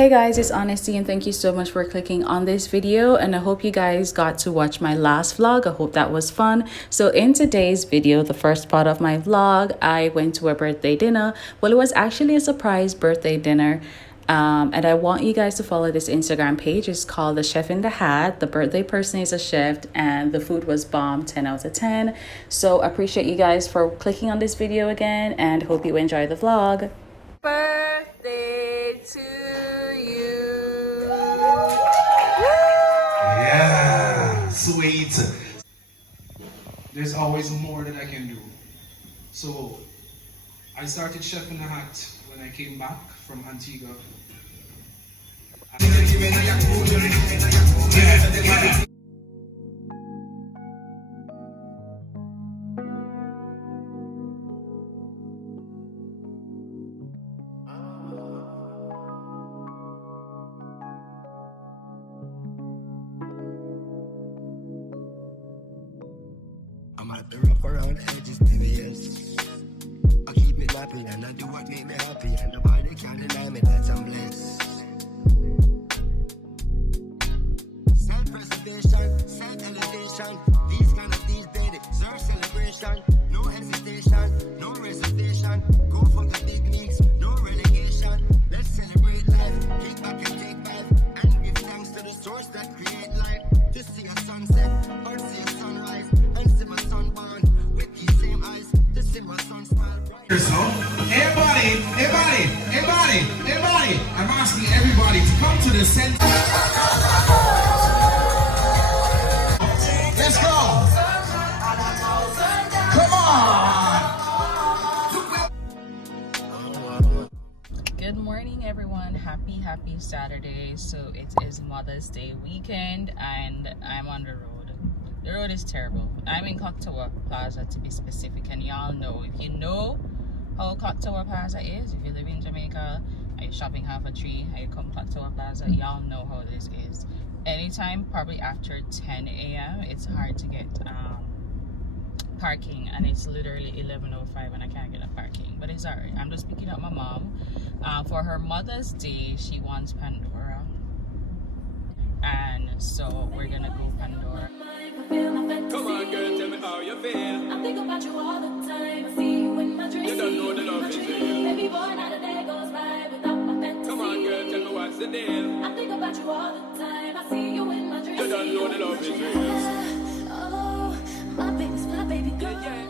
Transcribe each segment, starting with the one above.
Hey guys, it's Honesty and thank you so much for clicking on this video, and I hope you guys got to watch my last vlog. I hope that was fun. So in today's video, the first part of my vlog, I went to a birthday dinner. Well, it was actually a surprise birthday dinner. And I want you guys to follow this Instagram page. It's called The Chef in the Hat. The birthday person is a chef and the food was bomb, 10 out of 10. So I appreciate you guys for clicking on this video again and hope you enjoy the vlog. Birthday to you. Yeah, sweet. There's always more that I can do. So I started Chef in the Hat when I came back from Antigua. Yeah. I'm at the rough around the edges, tthis. I keep it rapping and I do what make me happy, and nobody can deny me that I'm blessed. Self-preservation, self-elevation, these kind of things they deserve celebration. No hesitation, no reservation. Go for the big leagues, no relegation. Let's celebrate life, kick back and take five, and give thanks to the source that create life. To see a sunset or see a sunrise, and see my sun burn with these same eyes. To see my sun smile bright. Everybody, I'm asking everybody to come to the center. Let's go. Come on. Good morning everyone. Happy Saturday. So it is Mother's Day weekend and I'm on the road. The road is terrible. I'm in Cocktail Plaza to be specific, and y'all know, if you know how Cocktail Plaza is, if you live in Jamaica and you're shopping half a tree and you come Cocktail Plaza, y'all know how this is. Anytime probably after 10 a.m. it's hard to get parking, and it's literally 11:05 and I can't get a parking, but it's alright. I'm just picking up my mom for her Mother's Day. She wants Pandora, and so we're gonna go Pandora. Come on, girl, tell me how you feel. I think about you all the time. I see you in my dreams. You don't know the love is real. Baby boy, not a day goes by without my fantasy. Come on, girl, tell me what's the deal. I think about you all the time. I see you in my dreams. You don't know the love is real. Oh, my baby girl. Yeah.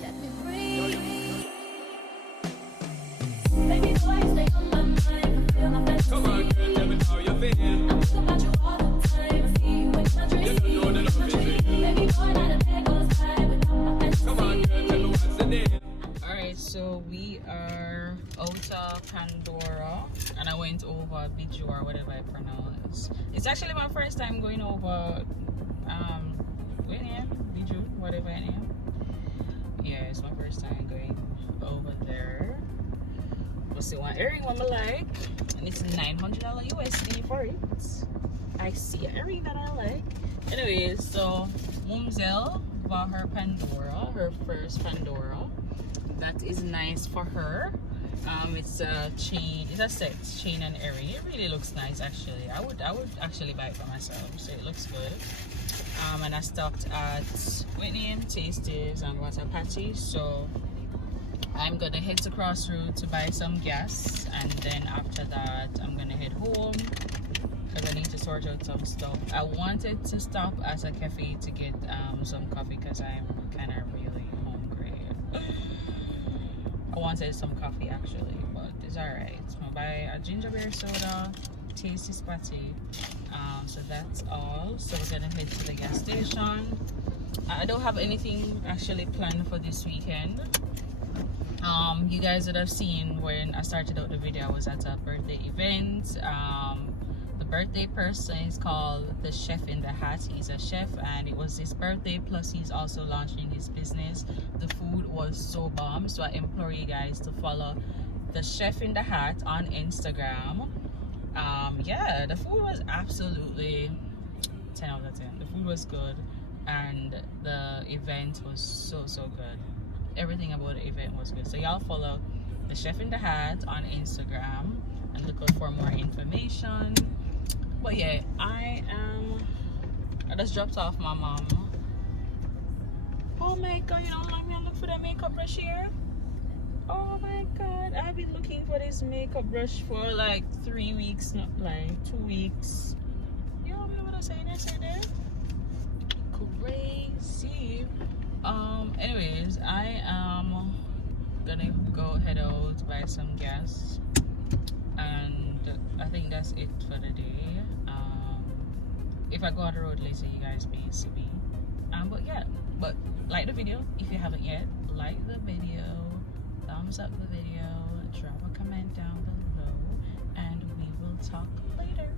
Let me breathe. Baby boy, stay on my mind. I feel my fantasy. Come on, girl, tell me how you feel. I think about you all the time. I see you in my dreams. You don't know the love is real. Baby boy, not a day goes by without my fantasy. Come on, girl, tell me what's the deal. Alright, so we are out of Pandora and I went over Biju, or whatever I pronounce. It's actually my first time going over what name? Biju, whatever I name. Yeah, it's my first time going over there. We'll see one earring one I like, and it's $900 USD for it. I see an earring that I like. Anyways, so Mumzel bought her Pandora, her first Pandora. That is nice for her. It's a chain, it's a set chain and earring. It really looks nice actually. I would actually buy it for myself, so it looks good. And I stopped at Whitney, tthis and Water Patty, so I'm gonna head to Crossroad to buy some gas, and then after that I'm gonna head home because I need to sort out some stuff. I wanted to stop at a cafe to get some coffee because I'm kind of really hungry. I wanted some coffee actually, but it's alright. I'll buy a ginger beer soda, tthis patty. So that's all. So we're gonna head to the gas station. I don't have anything actually planned for this weekend. You guys would have seen when I started out the video, I was at a birthday event. The birthday person is called The Chef in the Hat. He's a chef and it was his birthday, plus he's also launching his business. The food was so bomb, so I implore you guys to follow The Chef in the Hat on Instagram. Yeah, the food was absolutely 10 out of 10. The food was good. and the event was so good. Everything about the event was good. So y'all follow the Chef in the Hat on Instagram and look out for more information. But yeah, I just dropped off my mom. Oh my god, you don't let me look for that makeup brush here. Oh my god, I've been looking for this makeup brush for like 3 weeks, not like 2 weeks. You know what I'm saying? I said there. Crazy. Anyways, I am gonna go head out, buy some gas, and I think that's it for the day. If I go on the road later, you guys may see me. But yeah, but like the video if you haven't yet. Like the video, thumbs up the video, drop a comment down below, and we will talk later.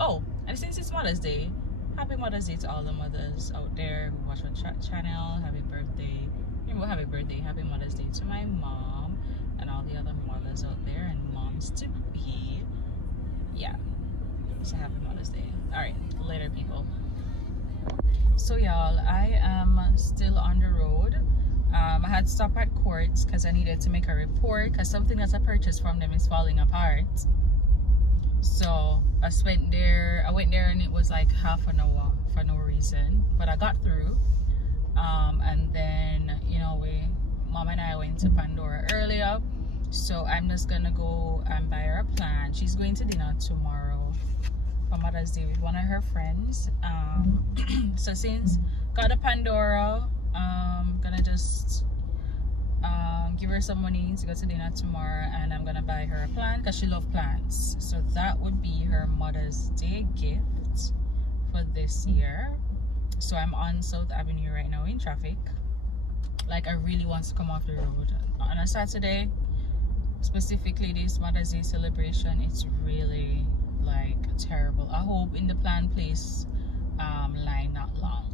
Oh, and since it's Mother's Day, happy Mother's Day to all the mothers out there who watch my channel. Happy birthday. Happy birthday. Happy Mother's Day to my mom and all the other mothers out there and moms to be. Yeah. So happy Mother's Day. Alright, later people. So y'all, I am still on the road. I had to stop at Courts because I needed to make a report because something that I purchased from them is falling apart. So I went there and it was like half an hour for no reason, but I got through. And then mom and I went to Pandora earlier, so I'm just gonna go and buy her a plant. She's going to dinner tomorrow for Mother's Day with one of her friends. So since got a Pandora, gonna just give her some money to go to dinner tomorrow, and I'm gonna buy her a plant because she loves plants. So that would be her Mother's Day gift for this year. So I'm on South Avenue right now in traffic. Like I really want to come off the road on a Saturday, specifically this Mother's Day celebration. It's really like terrible. I hope in the planned place line not long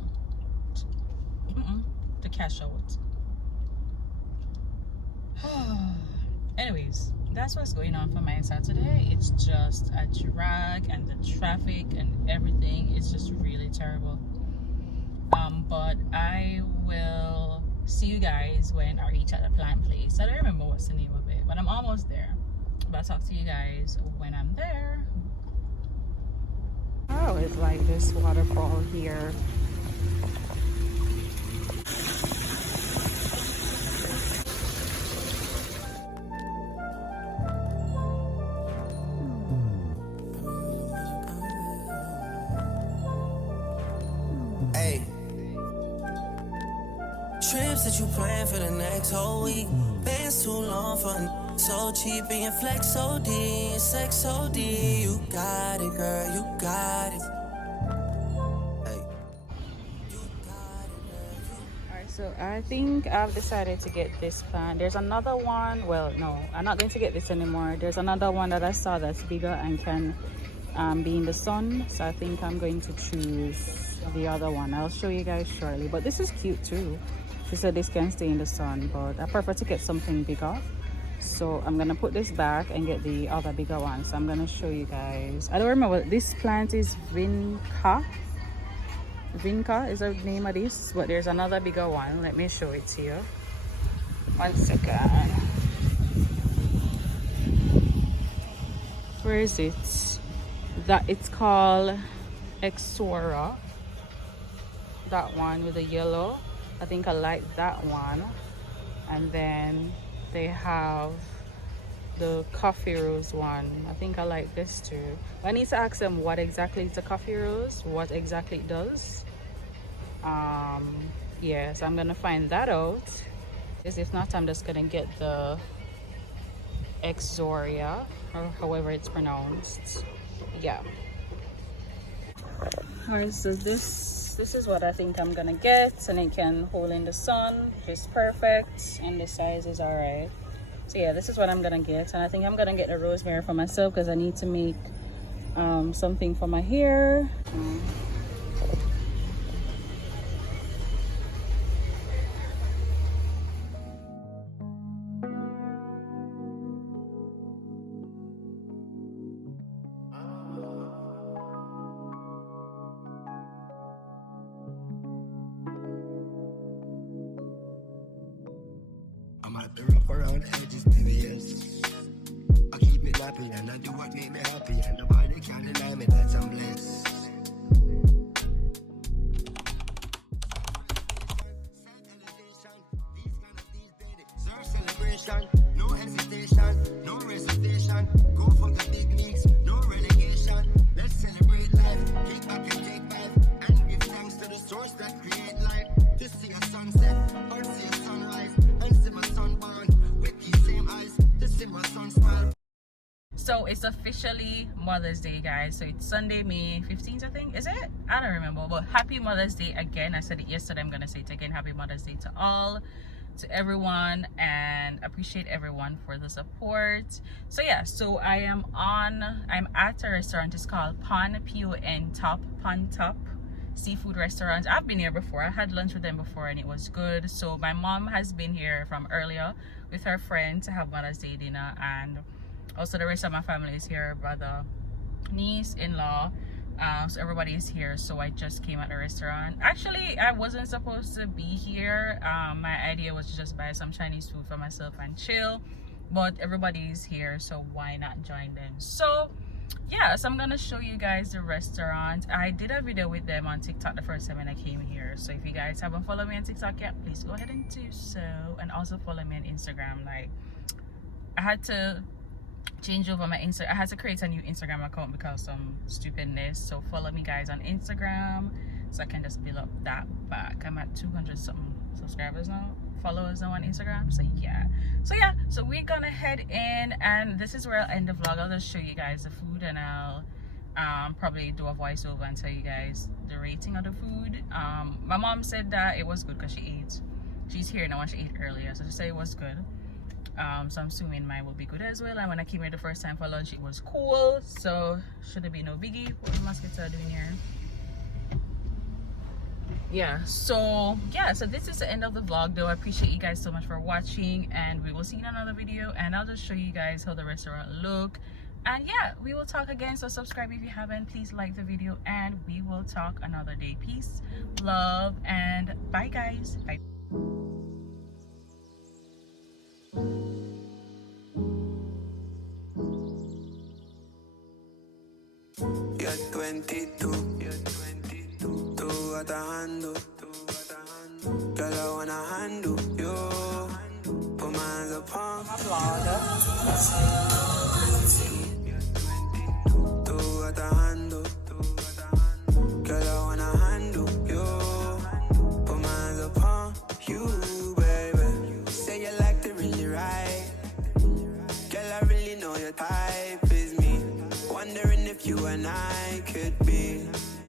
to cash out. Anyways, that's what's going on for my Saturday. It's just a drag, and the traffic and everything is just really terrible. But I will see you guys when I reach at the plant place. I don't remember what's the name of it, but I'm almost there. But I'll talk to you guys when I'm there. Oh, it's like this waterfall here. Hey. Trips that you plan for the next whole week. Bands too long for so cheap, being flex OD, sex OD. You got it, girl, you got it. Hey. Alright, so I think I've decided to get this plant. There's another one. Well, no, I'm not going to get this anymore. There's another one that I saw that's bigger and can be in the sun. So I think I'm going to choose the other one. I'll show you guys shortly. But this is cute too. She said this can stay in the sun, but I prefer to get something bigger. So I'm gonna put this back and get the other bigger one. So I'm gonna show you guys. I don't remember. This plant is Vinca. Vinca is the name of this, but there's another bigger one. Let me show it to you. 1 second. Where is it? That it's called Exora. That one with the yellow. I think I like that one. And then they have the coffee rose one. I think I like this too. I need to ask them what exactly is the coffee rose, what exactly it does. Yeah, so I'm gonna find that out. Because if not, I'm just gonna get the Exoria, or however it's pronounced. Yeah. Alright, so this is what I think I'm gonna get, and it can hold in the sun, which is perfect, and the size is alright. So yeah, this is what I'm gonna get, and I think I'm gonna get the rosemary for myself because I need to make something for my hair. but the rough around the edges, baby, yes. I keep it happy and I do what make me happy, and nobody can deny me that I'm blessed. Celebration, no hesitation, no reservation. Go for the big leagues, no relegation. Let's celebrate life, get back and take life, and give thanks to the source that create life. To see a sunset, or see a sunrise, and see my son born with these same eyes. To see my son smile. So it's officially Mother's Day, guys. So it's Sunday, May 15th, I think. Is it? I don't remember. But happy Mother's Day again. I said it yesterday. I'm gonna say it again. Happy Mother's Day to all, to everyone, and appreciate everyone for the support. So yeah, so I'm at a restaurant. It's called Pan Top seafood restaurant. I've been here before. I had lunch with them before and it was good. So my mom has been here from earlier with her friend to have Mother's Day dinner, and also the rest of my family is here, brother, niece, in-law. So everybody is here. So I just came at the restaurant. Actually, I wasn't supposed to be here. My idea was to just buy some Chinese food for myself and chill, but everybody is here, so why not join them? So yeah, so I'm gonna show you guys the restaurant. I did a video with them on TikTok the first time when I came here. So if you guys haven't followed me on TikTok yet, please go ahead and do so, and also follow me on Instagram. Like, I had to change over my Insta. I had to create a new Instagram account because some stupidness. So follow me, guys, on Instagram so I can just build up that back. I'm at 200 something subscribers now, followers now on Instagram. So yeah, so we're gonna head in, and this is where I'll end the vlog. I'll just show you guys the food, and I'll probably do a voiceover and tell you guys the rating of the food. My mom said that it was good because she's here now and she ate earlier, so she said it was good. So I'm assuming mine will be good as well. And when I came here the first time for lunch, it was cool, so should there be no biggie. What the mosquitoes are doing here? Yeah, so this is the end of the vlog though. I appreciate you guys so much for watching, and we will see you in another video, and I'll just show you guys how the restaurant look. And yeah, we will talk again. So subscribe if you haven't. Please like the video, and we will talk another day. Peace, love, and bye, guys. Bye. You're 22, tú atajando, girl, I wanna handle you, put my hands upon tú atajando, girl, I wanna handle you, put my hands upon you, baby. Say you like to really right, girl, I really know your type is me. Wondering if you and I could be